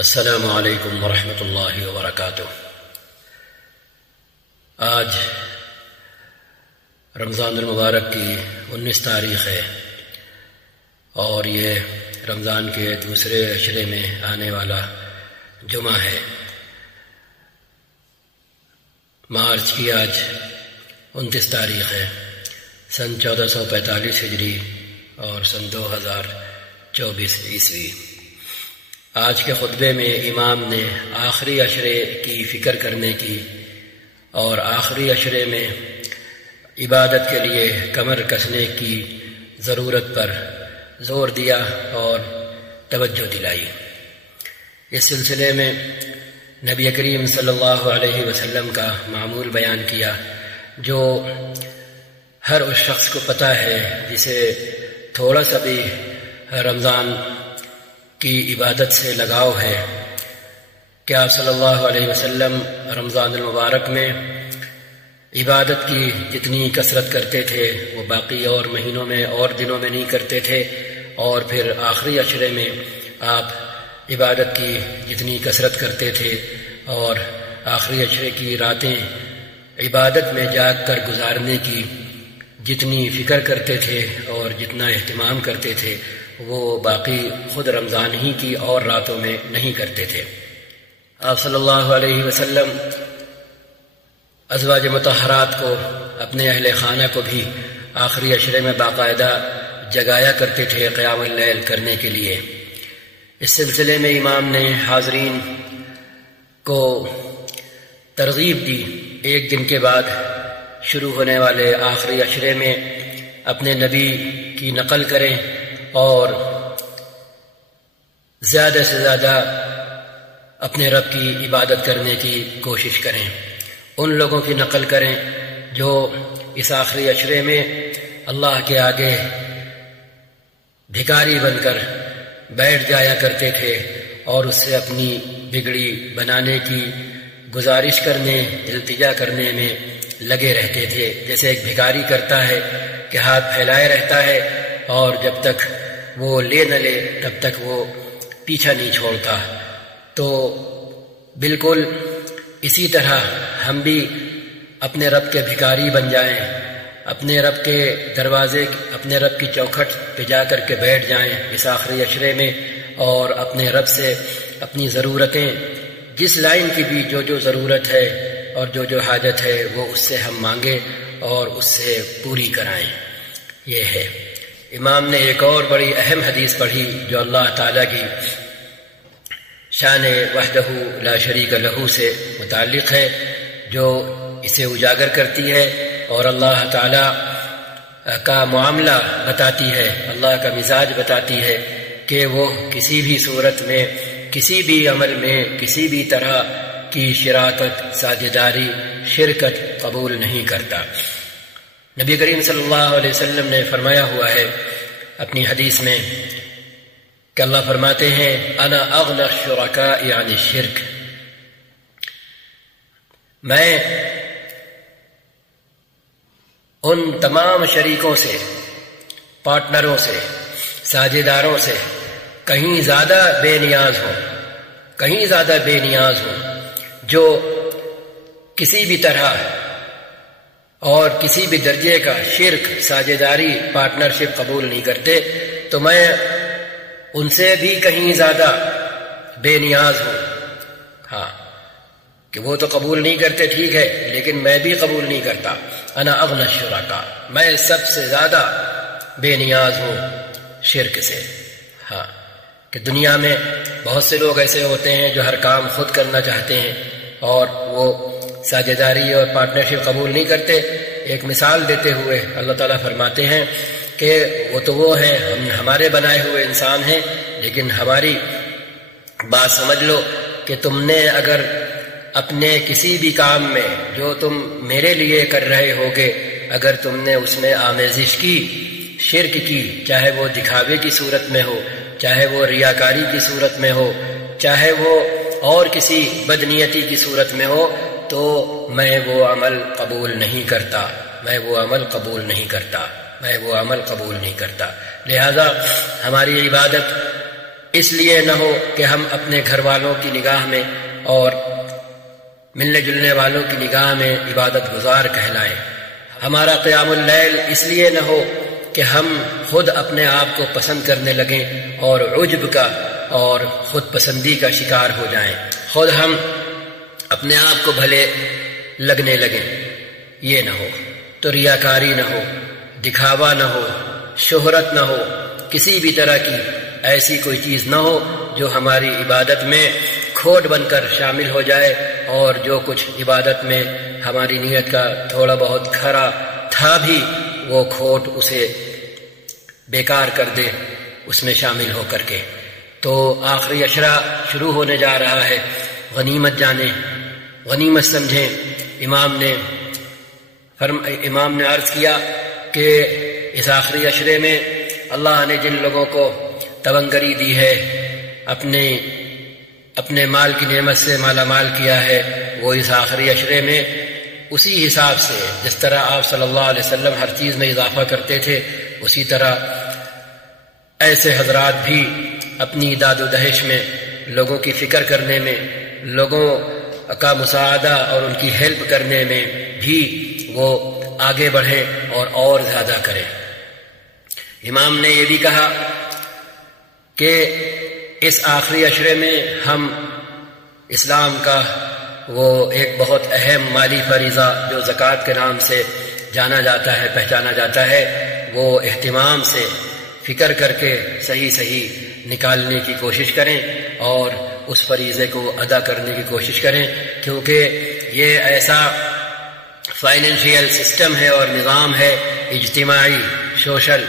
السلام علیکم ورحمۃ اللہ وبرکاتہ۔ آج رمضان المبارک کی 19 تاریخ ہے اور یہ رمضان کے دوسرے عشرے میں آنے والا جمعہ ہے۔ مارچ کی آج 29 تاریخ ہے، سن 1445 ہجری اور سن 2024 عیسوی۔ آج کے خطبے میں امام نے آخری عشرے کی فکر کرنے کی اور آخری عشرے میں عبادت کے لیے کمر کسنے کی ضرورت پر زور دیا اور توجہ دلائی۔ اس سلسلے میں نبی کریم صلی اللہ علیہ وسلم کا معمول بیان کیا جو ہر اس شخص کو پتہ ہے جسے تھوڑا سا بھی رمضان کی عبادت سے لگاؤ ہے کہ آپ صلی اللہ علیہ وسلم رمضان المبارک میں عبادت کی جتنی کثرت کرتے تھے وہ باقی اور مہینوں میں اور دنوں میں نہیں کرتے تھے، اور پھر آخری عشرے میں آپ عبادت کی جتنی کثرت کرتے تھے اور آخری عشرے کی راتیں عبادت میں جاگ کر گزارنے کی جتنی فکر کرتے تھے اور جتنا اہتمام کرتے تھے وہ باقی خود رمضان ہی کی اور راتوں میں نہیں کرتے تھے۔ آپ صلی اللہ علیہ وسلم ازواج مطہرات کو، اپنے اہل خانہ کو بھی آخری عشرے میں باقاعدہ جگایا کرتے تھے قیام اللیل کرنے کے لیے۔ اس سلسلے میں امام نے حاضرین کو ترغیب دی ایک دن کے بعد شروع ہونے والے آخری عشرے میں اپنے نبی کی نقل کریں اور زیادہ سے زیادہ اپنے رب کی عبادت کرنے کی کوشش کریں۔ ان لوگوں کی نقل کریں جو اس آخری عشرے میں اللہ کے آگے بھکاری بن کر بیٹھ جایا کرتے تھے اور اس سے اپنی بگڑی بنانے کی گزارش کرنے، التجا کرنے میں لگے رہتے تھے، جیسے ایک بھکاری کرتا ہے کہ ہاتھ پھیلائے رہتا ہے اور جب تک وہ لے نہ لے تب تک وہ پیچھا نہیں چھوڑتا۔ تو بالکل اسی طرح ہم بھی اپنے رب کے بھکاری بن جائیں، اپنے رب کے دروازے، اپنے رب کی چوکھٹ پہ جا کر کے بیٹھ جائیں اس آخری عشرے میں، اور اپنے رب سے اپنی ضرورتیں، جس لائن کی بھی جو ضرورت ہے اور جو حاجت ہے وہ اس سے ہم مانگیں اور اس سے پوری کرائیں۔ یہ ہے۔ امام نے ایک اور بڑی اہم حدیث پڑھی جو اللہ تعالیٰ کی شان وحدہ لا شریک لہ سے متعلق ہے، جو اسے اجاگر کرتی ہے اور اللہ تعالیٰ کا معاملہ بتاتی ہے، اللہ کا مزاج بتاتی ہے کہ وہ کسی بھی صورت میں، کسی بھی عمل میں، کسی بھی طرح کی شراکت، ساجداری، شرکت قبول نہیں کرتا۔ نبی کریم صلی اللہ علیہ وسلم نے فرمایا ہوا ہے اپنی حدیث میں کہ اللہ فرماتے ہیں انا اغنى الشركاء عن الشرك، میں ان تمام شریکوں سے، پارٹنروں سے، ساجداروں سے کہیں زیادہ بے نیاز ہوں جو کسی بھی طرح اور کسی بھی درجے کا شرک، ساجداری، پارٹنرشپ قبول نہیں کرتے، تو میں ان سے بھی کہیں زیادہ بے نیاز ہوں۔ ہاں کہ وہ تو قبول نہیں کرتے، ٹھیک ہے، لیکن میں بھی قبول نہیں کرتا۔ انا اغنى الشركاء، میں سب سے زیادہ بے نیاز ہوں شرک سے۔ ہاں کہ دنیا میں بہت سے لوگ ایسے ہوتے ہیں جو ہر کام خود کرنا چاہتے ہیں اور وہ ساجداری اور پارٹنرشپ قبول نہیں کرتے۔ ایک مثال دیتے ہوئے اللہ تعالیٰ فرماتے ہیں کہ وہ ہیں، ہم ہمارے بنائے ہوئے انسان ہیں، لیکن ہماری بات سمجھ لو کہ تم نے اگر اپنے کسی بھی کام میں جو تم میرے لیے کر رہے ہوگے، اگر تم نے اس میں آمیزش کی، شرک کی، چاہے وہ دکھاوے کی صورت میں ہو، چاہے وہ ریاکاری کی صورت میں ہو، چاہے وہ اور کسی بدنیتی کی صورت میں ہو، تو میں وہ عمل قبول نہیں کرتا، میں وہ عمل قبول نہیں کرتا، میں وہ عمل قبول نہیں کرتا۔ لہذا ہماری عبادت اس لیے نہ ہو کہ ہم اپنے گھر والوں کی نگاہ میں اور ملنے جلنے والوں کی نگاہ میں عبادت گزار کہلائیں۔ ہمارا قیام اللیل اس لیے نہ ہو کہ ہم خود اپنے آپ کو پسند کرنے لگیں اور عجب کا اور خود پسندی کا شکار ہو جائیں، خود ہم اپنے آپ کو بھلے لگنے لگیں، یہ نہ ہو۔ تو ریاکاری نہ ہو، دکھاوا نہ ہو، شہرت نہ ہو، کسی بھی طرح کی ایسی کوئی چیز نہ ہو جو ہماری عبادت میں کھوٹ بن کر شامل ہو جائے، اور جو کچھ عبادت میں ہماری نیت کا تھوڑا بہت کھرا تھا بھی وہ کھوٹ اسے بیکار کر دے اس میں شامل ہو کر کے۔ تو آخری عشرہ شروع ہونے جا رہا ہے، غنیمت جانیں، غنیمت سمجھیں۔ امام نے عرض کیا کہ اس آخری عشرے میں اللہ نے جن لوگوں کو تونگری دی ہے، اپنے مال کی نعمت سے مالا مال کیا ہے، وہ اس آخری عشرے میں اسی حساب سے جس طرح آپ صلی اللہ علیہ وسلم ہر چیز میں اضافہ کرتے تھے، اسی طرح ایسے حضرات بھی اپنی داد و دہش میں، لوگوں کی فکر کرنے میں، لوگوں کا مساعدہ اور ان کی ہیلپ کرنے میں بھی وہ آگے بڑھیں اور زیادہ کریں۔ امام نے یہ بھی کہا کہ اس آخری عشرے میں ہم اسلام کا وہ ایک بہت اہم مالی فریضہ جو زکوٰۃ کے نام سے جانا جاتا ہے، پہچانا جاتا ہے، وہ اہتمام سے فکر کر کے صحیح نکالنے کی کوشش کریں اور اس فریضے کو ادا کرنے کی کوشش کریں، کیونکہ یہ ایسا فائنینشیل سسٹم ہے اور نظام ہے اجتماعی، سوشل،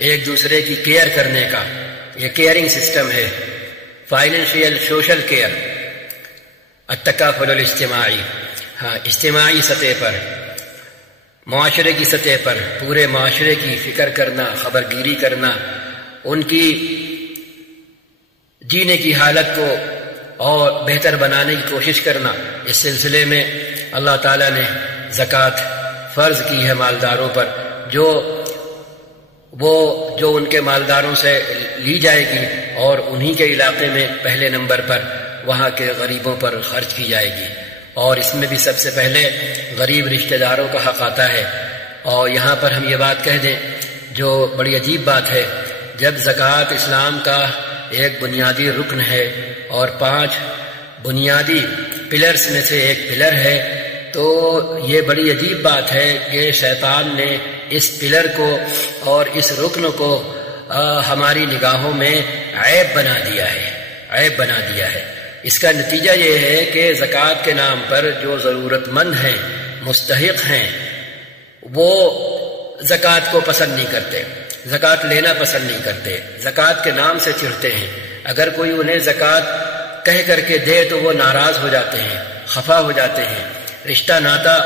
ایک دوسرے کی کیئر کرنے کا، یہ کیئرنگ سسٹم ہے، فائنینشیل سوشل کیئر، التکافل الاجتماعی، اجتماعی سطح پر، معاشرے کی سطح پر پورے معاشرے کی فکر کرنا، خبرگیری کرنا، ان کی جینے کی حالت کو اور بہتر بنانے کی کوشش کرنا۔ اس سلسلے میں اللہ تعالیٰ نے زکوٰۃ فرض کی ہے مالداروں پر، جو ان کے مالداروں سے لی جائے گی اور انہی کے علاقے میں پہلے نمبر پر وہاں کے غریبوں پر خرچ کی جائے گی، اور اس میں بھی سب سے پہلے غریب رشتہ داروں کا حق آتا ہے۔ اور یہاں پر ہم یہ بات کہہ دیں جو بڑی عجیب بات ہے، جب زکوٰۃ اسلام کا ایک بنیادی رکن ہے اور 5 بنیادی پلرز میں سے ایک پلر ہے، تو یہ بڑی عجیب بات ہے کہ شیطان نے اس پلر کو اور اس رکن کو ہماری نگاہوں میں عیب بنا دیا ہے۔ اس کا نتیجہ یہ ہے کہ زکوٰۃ کے نام پر جو ضرورت مند ہیں، مستحق ہیں، وہ زکوٰۃ کو پسند نہیں کرتے، زکوٰۃ لینا پسند نہیں کرتے، زکوٰۃ کے نام سے چڑھتے ہیں۔ اگر کوئی انہیں زکوٰۃ کہہ کر کے دے تو وہ ناراض ہو جاتے ہیں، خفا ہو جاتے ہیں، رشتہ ناتا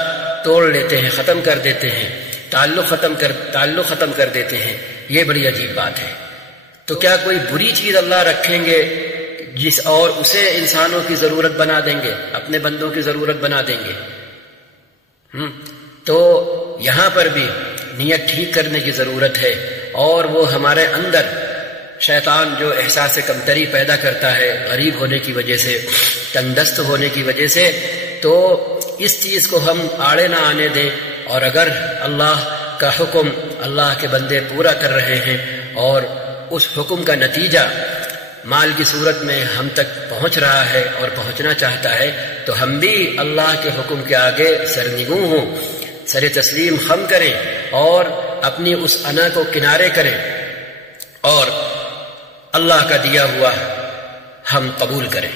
توڑ لیتے ہیں، ختم کر دیتے ہیں، تعلق ختم کر دیتے ہیں۔ یہ بڑی عجیب بات ہے۔ تو کیا کوئی بری چیز اللہ رکھیں گے اور اسے انسانوں کی ضرورت بنا دیں گے، اپنے بندوں کی ضرورت بنا دیں گے؟ تو یہاں پر بھی نیت ٹھیک کرنے کی ضرورت ہے، اور وہ ہمارے اندر شیطان جو احساس کمتری پیدا کرتا ہے غریب ہونے کی وجہ سے، تنگ دست ہونے کی وجہ سے، تو اس چیز کو ہم آڑے نہ آنے دیں، اور اگر اللہ کا حکم اللہ کے بندے پورا کر رہے ہیں اور اس حکم کا نتیجہ مال کی صورت میں ہم تک پہنچ رہا ہے اور پہنچنا چاہتا ہے، تو ہم بھی اللہ کے حکم کے آگے سرنگوں ہوں، سر تسلیم خم کریں اور اپنی اس انا کو کنارے کریں اور اللہ کا دیا ہوا ہم قبول کریں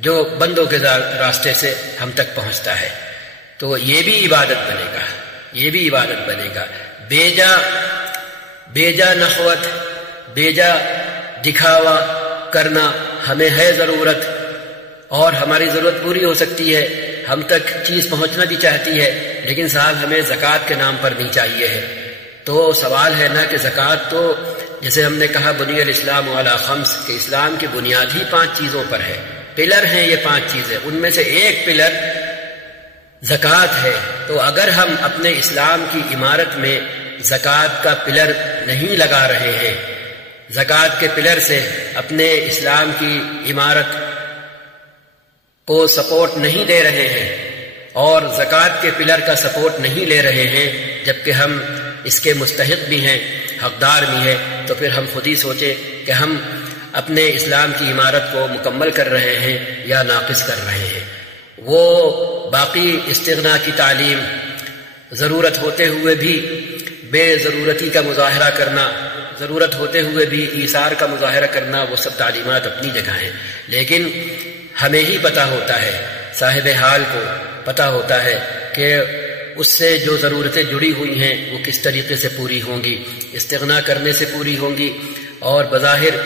جو بندوں کے راستے سے ہم تک پہنچتا ہے۔ تو یہ بھی عبادت بنے گا، بیجا نخوت، بیجا دکھاوا کرنا ہمیں ہے ضرورت، اور ہماری ضرورت پوری ہو سکتی ہے، ہم تک چیز پہنچنا بھی چاہتی ہے، لیکن صاحب ہمیں زکوٰۃ کے نام پر نہیں چاہیے ہے۔ تو سوال ہے نا کہ زکوٰۃ تو جیسے ہم نے کہا بنی الاسلام علی 5 کہ اسلام کی بنیاد ہی 5 چیزوں پر ہے، پلر ہیں یہ 5 چیزیں، ان میں سے ایک پلر زکوٰۃ ہے۔ تو اگر ہم اپنے اسلام کی عمارت میں زکوٰۃ کا پلر نہیں لگا رہے ہیں زکوٰۃ کے پلر سے اپنے اسلام کی عمارت کو سپورٹ نہیں دے رہے ہیں اور زکوٰۃ کے پلر کا سپورٹ نہیں لے رہے ہیں، جبکہ ہم اس کے مستحق بھی ہیں، حقدار بھی ہیں، تو پھر ہم خود ہی سوچیں کہ ہم اپنے اسلام کی عمارت کو مکمل کر رہے ہیں یا ناقص کر رہے ہیں۔ وہ باقی استغنا کی تعلیم، ضرورت ہوتے ہوئے بھی بے ضرورتی کا مظاہرہ کرنا، ضرورت ہوتے ہوئے بھی ایثار کا مظاہرہ کرنا، وہ سب تعلیمات اپنی جگہ ہیں، لیکن ہمیں ہی پتہ ہوتا ہے، صاحب حال کو پتہ ہوتا ہے کہ اس سے جو ضرورتیں جڑی ہوئی ہیں وہ کس طریقے سے پوری ہوں گی، استغنا کرنے سے پوری ہوں گی، اور بظاہر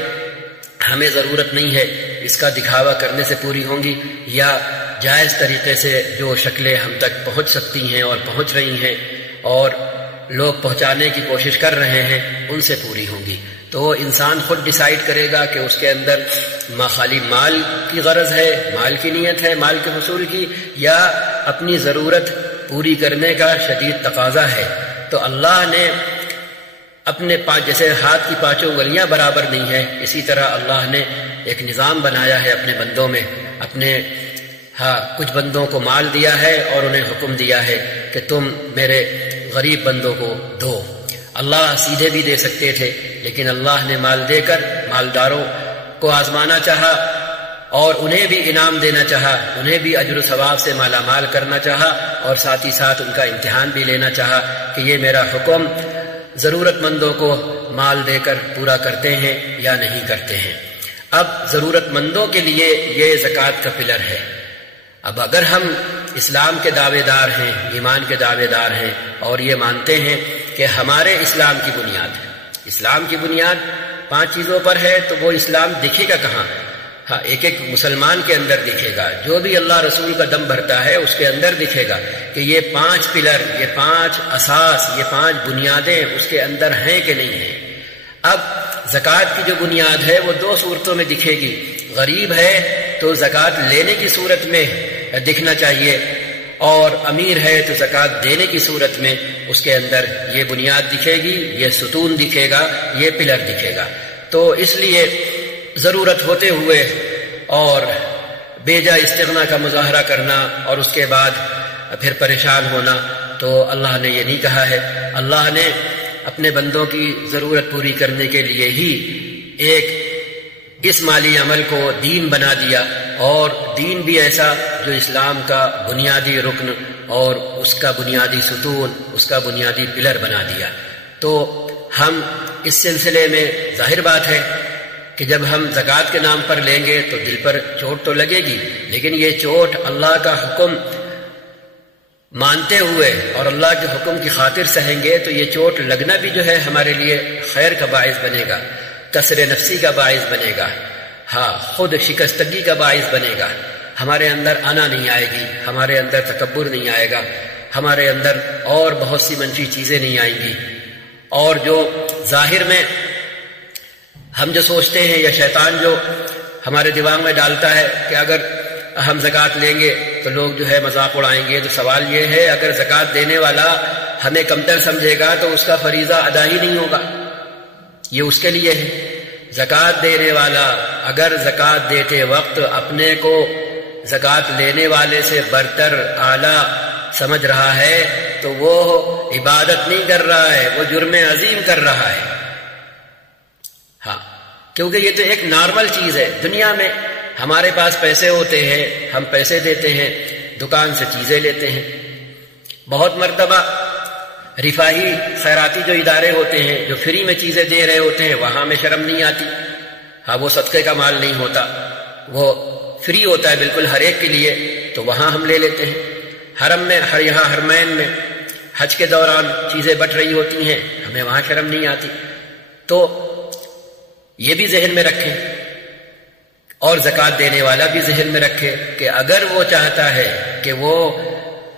ہمیں ضرورت نہیں ہے اس کا دکھاوا کرنے سے پوری ہوں گی، یا جائز طریقے سے جو شکلیں ہم تک پہنچ سکتی ہیں اور پہنچ رہی ہیں اور لوگ پہنچانے کی کوشش کر رہے ہیں ان سے پوری ہوں گی۔ تو انسان خود ڈیسائیڈ کرے گا کہ اس کے اندر خالی مال کی غرض ہے، مال کی نیت ہے، مال کے حصول کی، یا اپنی ضرورت پوری کرنے کا شدید تقاضا ہے۔ تو اللہ نے اپنے جیسے ہاتھ کی پانچوں انگلیاں برابر نہیں ہے، اسی طرح اللہ نے ایک نظام بنایا ہے اپنے بندوں میں، اپنے کچھ بندوں کو مال دیا ہے اور انہیں حکم دیا ہے کہ تم میرے غریب بندوں کو دو۔ اللہ سیدھے بھی دے سکتے تھے، لیکن اللہ نے مال دے کر مالداروں کو آزمانا چاہا اور انہیں بھی انعام دینا چاہا، انہیں بھی اجر و ثواب سے مالا مال کرنا چاہا، اور ساتھ ہی ساتھ ان کا امتحان بھی لینا چاہا کہ یہ میرا حکم ضرورت مندوں کو مال دے کر پورا کرتے ہیں یا نہیں کرتے ہیں۔ اب ضرورت مندوں کے لیے یہ زکوٰۃ کا پلر ہے۔ اب اگر ہم اسلام کے دعوے دار ہیں، ایمان کے دعوے دار ہیں، اور یہ مانتے ہیں کہ ہمارے اسلام کی بنیاد ہے، اسلام کی بنیاد 5 چیزوں پر ہے، تو وہ اسلام دکھے گا کہاں؟ ایک ایک مسلمان کے اندر دکھے گا، جو بھی اللہ رسول کا دم بھرتا ہے اس کے اندر دکھے گا کہ یہ 5 پلر، یہ 5 اساس، یہ 5 بنیادیں اس کے اندر ہیں کہ نہیں ہیں۔ اب زکوٰۃ کی جو بنیاد ہے وہ 2 صورتوں میں دکھے گی۔ غریب ہے تو زکوٰۃ لینے کی صورت میں دکھنا چاہیے، اور امیر ہے تو زکوٰۃ دینے کی صورت میں اس کے اندر یہ بنیاد دکھے گی، یہ ستون دکھے گا، یہ پلر دکھے گا۔ تو اس لیے ضرورت ہوتے ہوئے اور بیجا استغنا کا مظاہرہ کرنا اور اس کے بعد پھر پریشان ہونا، تو اللہ نے یہ نہیں کہا ہے۔ اللہ نے اپنے بندوں کی ضرورت پوری کرنے کے لیے ہی ایک اس مالی عمل کو دین بنا دیا، اور دین بھی ایسا جو اسلام کا بنیادی رکن اور اس کا بنیادی ستون، اس کا بنیادی پلر بنا دیا۔ تو ہم اس سلسلے میں ظاہر بات ہے کہ جب ہم زکوٰۃ کے نام پر لیں گے تو دل پر چوٹ تو لگے گی، لیکن یہ چوٹ اللہ کا حکم مانتے ہوئے اور اللہ کے حکم کی خاطر سہیں گے تو یہ چوٹ لگنا بھی جو ہے ہمارے لیے خیر کا باعث بنے گا، کسر نفسی کا باعث بنے گا، خود شکستگی کا باعث بنے گا۔ ہمارے اندر انا نہیں آئے گی، ہمارے اندر تکبر نہیں آئے گا، ہمارے اندر اور بہت سی منفی چیزیں نہیں آئیں گی، اور جو ظاہر میں ہم جو سوچتے ہیں یا شیطان جو ہمارے دماغ میں ڈالتا ہے کہ اگر ہم زکوٰۃ لیں گے تو لوگ جو ہے مذاق اڑائیں گے، تو سوال یہ ہے اگر زکوٰۃ دینے والا ہمیں کمتر سمجھے گا تو اس کا فریضہ ادا ہی نہیں ہوگا، یہ اس کے لیے ہے۔ زکوٰۃ دینے والا اگر زکوٰۃ دیتے وقت اپنے کو زکوٰۃ لینے والے سے برتر اعلیٰ سمجھ رہا ہے تو وہ عبادت نہیں کر رہا ہے، وہ جرم عظیم کر رہا ہے۔ کیونکہ یہ تو ایک نارمل چیز ہے، دنیا میں ہمارے پاس پیسے ہوتے ہیں، ہم پیسے دیتے ہیں، دکان سے چیزیں لیتے ہیں۔ بہت مرتبہ رفاہی خیراتی جو ادارے ہوتے ہیں جو فری میں چیزیں دے رہے ہوتے ہیں وہاں ہمیں شرم نہیں آتی، وہ صدقے کا مال نہیں ہوتا، وہ فری ہوتا ہے بالکل ہر ایک کے لیے، تو وہاں ہم لے لیتے ہیں۔ حرم میں یہاں حرمین میں حج کے دوران چیزیں بٹ رہی ہوتی ہیں، ہمیں وہاں شرم نہیں آتی۔ تو یہ بھی ذہن میں رکھیں، اور زکوٰۃ دینے والا بھی ذہن میں رکھے کہ اگر وہ چاہتا ہے کہ وہ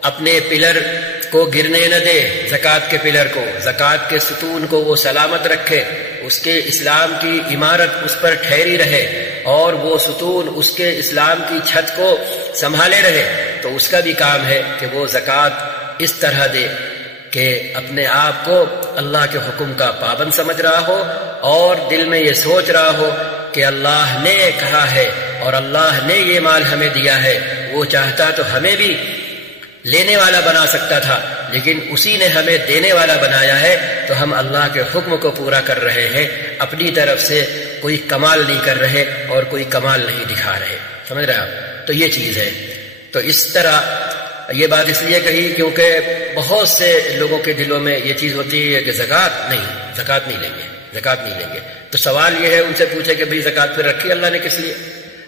اپنے پلر کو گرنے نہ دے، زکوٰۃ کے پلر کو، زکوٰۃ کے ستون کو وہ سلامت رکھے، اس کے اسلام کی عمارت اس پر ٹھہری رہے اور وہ ستون اس کے اسلام کی چھت کو سنبھالے رہے، تو اس کا بھی کام ہے کہ وہ زکوٰۃ اس طرح دے کہ اپنے آپ کو اللہ کے حکم کا پابند سمجھ رہا ہو اور دل میں یہ سوچ رہا ہو کہ اللہ نے کہا ہے اور اللہ نے یہ مال ہمیں دیا ہے، وہ چاہتا تو ہمیں بھی لینے والا بنا سکتا تھا، لیکن اسی نے ہمیں دینے والا بنایا ہے، تو ہم اللہ کے حکم کو پورا کر رہے ہیں، اپنی طرف سے کوئی کمال نہیں کر رہے اور کوئی کمال نہیں دکھا رہے. سمجھ رہے آپ؟ تو یہ چیز ہے. تو اس طرح یہ بات اس لیے کہی کیونکہ بہت سے لوگوں کے دلوں میں یہ چیز ہوتی ہے کہ زکوٰۃ نہیں لیں گے. تو سوال یہ ہے ان سے پوچھے کہ بھئی زکوٰۃ پھر رکھی اللہ نے کس لیے؟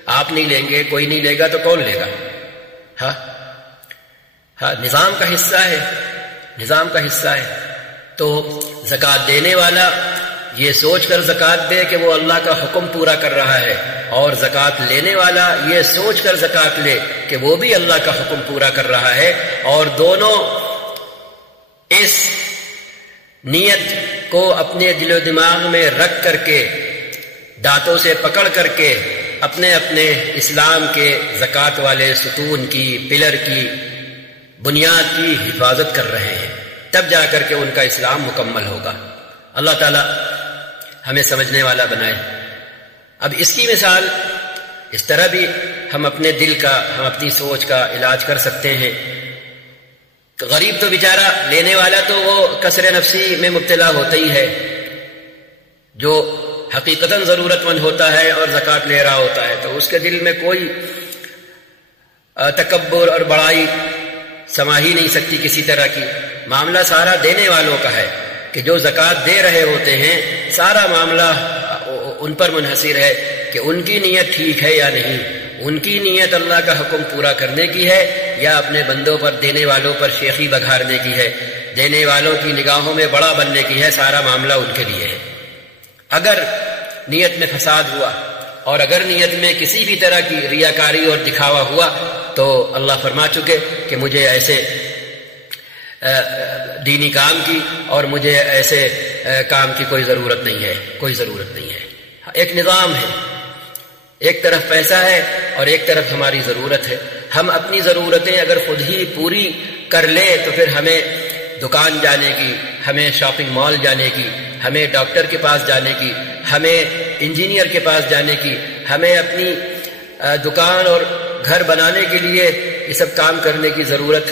آپ نہیں لیں گے، کوئی نہیں لے گا تو کون لے گا؟ ہاں نظام کا حصہ ہے. تو زکوٰۃ دینے والا یہ سوچ کر زکوٰۃ دے کہ وہ اللہ کا حکم پورا کر رہا ہے، اور زکوٰۃ لینے والا یہ سوچ کر زکوٰۃ لے کہ وہ بھی اللہ کا حکم پورا کر رہا ہے، اور دونوں اس نیت کو اپنے دل و دماغ میں رکھ کر کے دانتوں سے پکڑ کر کے اپنے اپنے اسلام کے زکوٰۃ والے ستون کی، پلر کی، بنیاد کی حفاظت کر رہے ہیں، تب جا کر کے ان کا اسلام مکمل ہوگا. اللہ تعالی ہمیں سمجھنے والا بنائے. اب اس کی مثال اس طرح بھی ہم اپنے دل کا، ہم اپنی سوچ کا علاج کر سکتے ہیں. غریب تو بیچارہ، لینے والا تو وہ کسر نفسی میں مبتلا ہوتا ہی ہے، جو حقیقتاً ضرورت مند ہوتا ہے اور زکوٰۃ لے رہا ہوتا ہے، تو اس کے دل میں کوئی تکبر اور بڑائی سما ہی نہیں سکتی کسی طرح کی. معاملہ سارا دینے والوں کا ہے کہ جو زکوٰۃ دے رہے ہوتے ہیں، سارا معاملہ ان پر منحصر ہے کہ ان کی نیت ٹھیک ہے یا نہیں. ان کی نیت اللہ کا حکم پورا کرنے کی ہے یا اپنے بندوں پر، دینے والوں پر شیخی بگھارنے کی ہے، دینے والوں کی نگاہوں میں بڑا بننے کی ہے. سارا معاملہ ان کے لیے ہے. اگر نیت میں فساد ہوا اور اگر نیت میں کسی بھی طرح کی ریاکاری اور دکھاوا ہوا تو اللہ فرما چکے کہ مجھے ایسے دینی کام کی اور مجھے ایسے کام کی کوئی ضرورت نہیں ہے. ایک نظام ہے، ایک طرف پیسہ ہے اور ایک طرف ہماری ضرورت ہے. ہم اپنی ضرورتیں اگر خود ہی پوری کر لیں تو پھر ہمیں دکان جانے کی، ہمیں شاپنگ مال جانے کی، ہمیں ڈاکٹر کے پاس جانے کی، ہمیں انجینئر کے پاس جانے کی، ہمیں اپنی دکان اور گھر بنانے کے لیے یہ سب کام کرنے کی ضرورت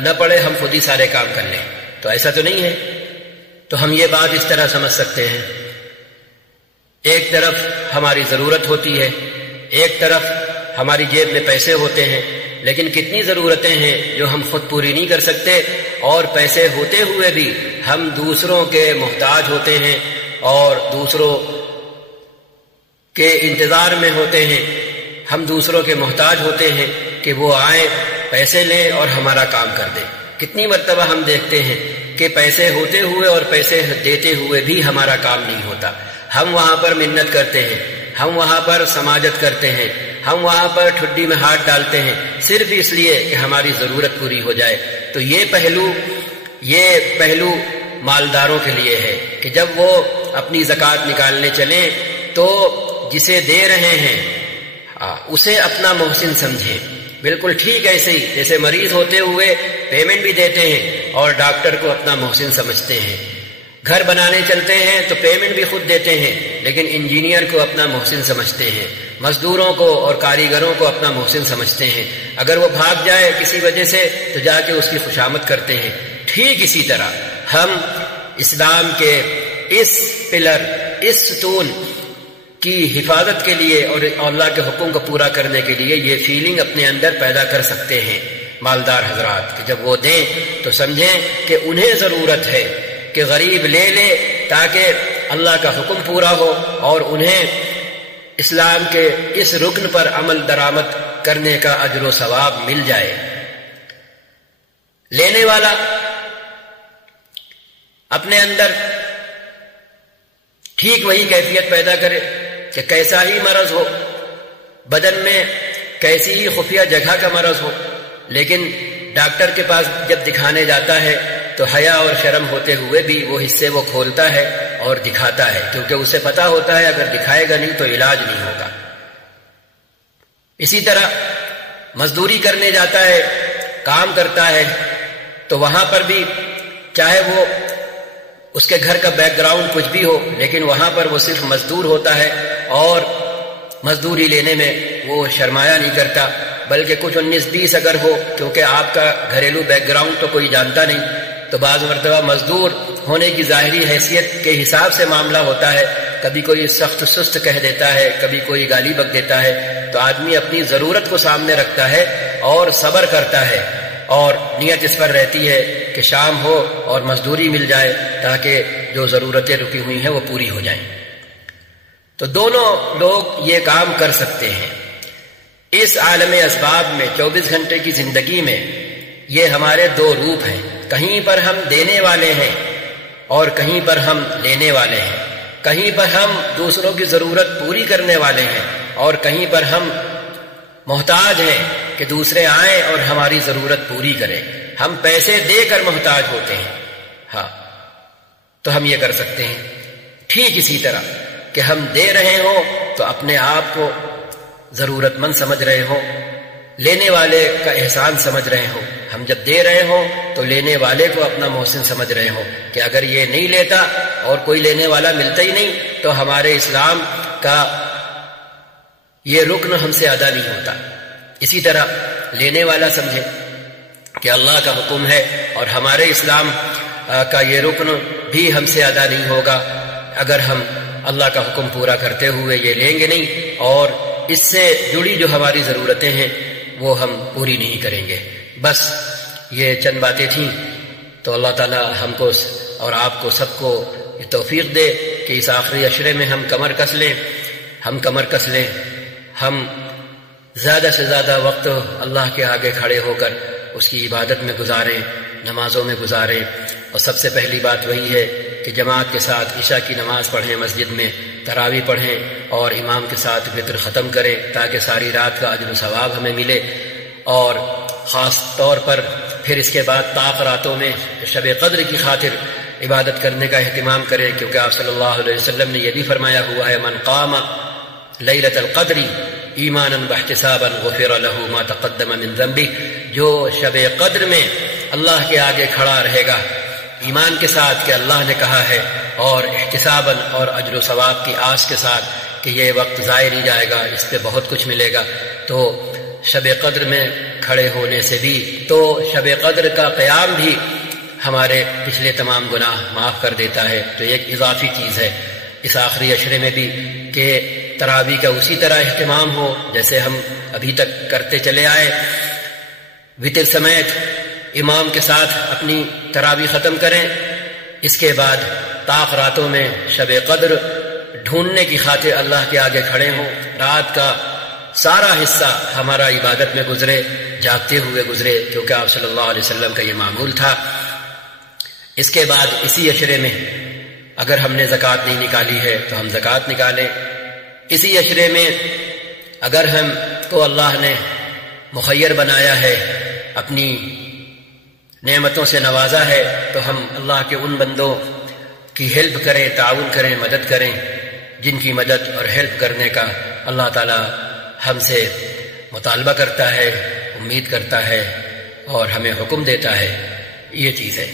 نہ پڑے، ہم خود ہی سارے کام کر لیں. تو ایسا تو نہیں ہے. تو ہم یہ بات اس طرح سمجھ سکتے ہیں، ایک طرف ہماری ضرورت ہوتی ہے، ایک طرف ہماری جیب میں پیسے ہوتے ہیں، لیکن کتنی ضرورتیں ہیں جو ہم خود پوری نہیں کر سکتے، اور پیسے ہوتے ہوئے بھی ہم دوسروں کے محتاج ہوتے ہیں اور دوسروں کے انتظار میں ہوتے ہیں. ہم دوسروں کے محتاج ہوتے ہیں کہ وہ آئیں، پیسے لیں اور ہمارا کام کر دیں. کتنی مرتبہ ہم دیکھتے ہیں کہ پیسے ہوتے ہوئے اور پیسے دیتے ہوئے بھی ہمارا کام نہیں ہوتا. ہم وہاں پر منت کرتے ہیں، ہم وہاں پر سماجت کرتے ہیں، ہم وہاں پر ٹھڈی میں ہاتھ ڈالتے ہیں صرف اس لیے کہ ہماری ضرورت پوری ہو جائے. تو یہ پہلو مالداروں کے لیے ہے کہ جب وہ اپنی زکوٰۃ نکالنے چلیں تو جسے دے رہے ہیں اسے اپنا محسن سمجھیں. بالکل ٹھیک ایسے ہی جیسے مریض ہوتے ہوئے پیمنٹ بھی دیتے ہیں اور ڈاکٹر کو اپنا محسن سمجھتے ہیں. گھر بنانے چلتے ہیں تو پیمنٹ بھی خود دیتے ہیں لیکن انجینئر کو اپنا محسن سمجھتے ہیں، مزدوروں کو اور کاریگروں کو اپنا محسن سمجھتے ہیں. اگر وہ بھاگ جائے کسی وجہ سے تو جا کے اس کی خوشامد کرتے ہیں. ٹھیک اسی طرح ہم اسلام کے اس پلر، اس ستون کی حفاظت کے لیے اور اللہ کے حکم کو پورا کرنے کے لیے یہ فیلنگ اپنے اندر پیدا کر سکتے ہیں مالدار حضرات کہ جب وہ دیں تو سمجھیں کہ انہیں ضرورت ہے کہ غریب لے لے تاکہ اللہ کا حکم پورا ہو اور انہیں اسلام کے اس رکن پر عمل درآمد کرنے کا اجر و ثواب مل جائے. لینے والا اپنے اندر ٹھیک وہی کیفیت پیدا کرے کہ کیسا ہی مرض ہو، بدن میں کیسی ہی خفیہ جگہ کا مرض ہو، لیکن ڈاکٹر کے پاس جب دکھانے جاتا ہے تو حیا اور شرم ہوتے ہوئے بھی وہ حصے وہ کھولتا ہے اور دکھاتا ہے کیونکہ اسے پتا ہوتا ہے اگر دکھائے گا نہیں تو علاج نہیں ہوگا. اسی طرح مزدوری کرنے جاتا ہے، کام کرتا ہے تو وہاں پر بھی چاہے وہ اس کے گھر کا بیک گراؤنڈ کچھ بھی ہو، لیکن وہاں پر وہ صرف مزدور ہوتا ہے اور مزدوری لینے میں وہ شرمایا نہیں کرتا، بلکہ کچھ 19-20 اگر ہو، کیونکہ آپ کا گھریلو بیک گراؤنڈ تو کوئی جانتا نہیں، تو بعض مرتبہ مزدور ہونے کی ظاہری حیثیت کے حساب سے معاملہ ہوتا ہے، کبھی کوئی سخت سست کہہ دیتا ہے، کبھی کوئی گالی بک دیتا ہے، تو آدمی اپنی ضرورت کو سامنے رکھتا ہے اور صبر کرتا ہے، اور نیت اس پر رہتی ہے کہ شام ہو اور مزدوری مل جائے تاکہ جو ضرورتیں رکی ہوئی ہیں وہ پوری ہو جائیں۔ تو دونوں لوگ یہ کام کر سکتے ہیں۔ اس عالم اسباب میں 24 گھنٹے کی زندگی میں یہ ہمارے دو روپ ہیں، کہیں پر ہم دینے والے ہیں اور کہیں پر ہم لینے والے ہیں، کہیں پر ہم دوسروں کی ضرورت پوری کرنے والے ہیں اور کہیں پر ہم محتاج ہیں کہ دوسرے آئیں اور ہماری ضرورت پوری کریں، ہم پیسے دے کر محتاج ہوتے ہیں۔ ہاں، تو ہم یہ کر سکتے ہیں ٹھیک اسی طرح کہ ہم دے رہے ہوں تو اپنے آپ کو ضرورت مند سمجھ رہے ہوں، لینے والے کا احسان سمجھ رہے ہوں۔ ہم جب دے رہے ہوں تو لینے والے کو اپنا محسن سمجھ رہے ہوں کہ اگر یہ نہیں لیتا اور کوئی لینے والا ملتا ہی نہیں تو ہمارے اسلام کا یہ رکن ہم سے ادا نہیں ہوتا۔ اسی طرح لینے والا سمجھے کہ اللہ کا حکم ہے اور ہمارے اسلام کا یہ رکن بھی ہم سے ادا نہیں ہوگا اگر ہم اللہ کا حکم پورا کرتے ہوئے یہ لیں گے نہیں، اور اس سے جڑی جو ہماری ضرورتیں ہیں وہ ہم پوری نہیں کریں گے۔ بس یہ چند باتیں تھیں، تو اللہ تعالی ہم کو اور آپ کو سب کو توفیق دے کہ اس آخری عشرے میں ہم کمر کس لیں، ہم زیادہ سے زیادہ وقت اللہ کے آگے کھڑے ہو کر اس کی عبادت میں گزاریں، نمازوں میں گزاریں، اور سب سے پہلی بات وہی ہے کہ جماعت کے ساتھ عشاء کی نماز پڑھیں، مسجد میں تراویح پڑھیں اور امام کے ساتھ وتر ختم کریں تاکہ ساری رات کا اجر و ثواب ہمیں ملے، اور خاص طور پر پھر اس کے بعد طاق راتوں میں شب قدر کی خاطر عبادت کرنے کا اہتمام کریں، کیونکہ آپ صلی اللہ علیہ وسلم نے یہ بھی فرمایا ہوا ہے من قام لیلۃ القدر ایمانا واحتسابا غفر له ما تقدم من ذنبه، جو شب قدر میں اللہ کے آگے کھڑا رہے گا ایمان کے ساتھ کہ اللہ نے کہا ہے، اور احتسابا اور اجر و ثواب کی آس کے ساتھ کہ یہ وقت ضائع نہیں جائے گا، اس پہ بہت کچھ ملے گا، تو شب قدر میں کھڑے ہونے سے بھی، تو شب قدر کا قیام بھی ہمارے پچھلے تمام گناہ معاف کر دیتا ہے۔ تو ایک اضافی چیز ہے اس آخری عشرے میں بھی کہ تراویح کا اسی طرح اہتمام ہو جیسے ہم ابھی تک کرتے چلے آئے، وتر سمیت امام کے ساتھ اپنی تراویح ختم کریں، اس کے بعد طاق راتوں میں شب قدر ڈھونڈنے کی خاطر اللہ کے آگے کھڑے ہوں، رات کا سارا حصہ ہمارا عبادت میں گزرے، جاگتے ہوئے گزرے، کیونکہ آپ صلی اللہ علیہ وسلم کا یہ معمول تھا۔ اس کے بعد اسی عشرے میں اگر ہم نے زکوٰۃ نہیں نکالی ہے تو ہم زکوٰۃ نکالیں، اسی عشرے میں اگر ہم کو اللہ نے مخیر بنایا ہے، اپنی نعمتوں سے نوازا ہے، تو ہم اللہ کے ان بندوں کی ہیلپ کریں، تعاون کریں، مدد کریں جن کی مدد اور ہیلپ کرنے کا اللہ تعالی ہم سے مطالبہ کرتا ہے، امید کرتا ہے اور ہمیں حکم دیتا ہے۔ یہ چیز ہے۔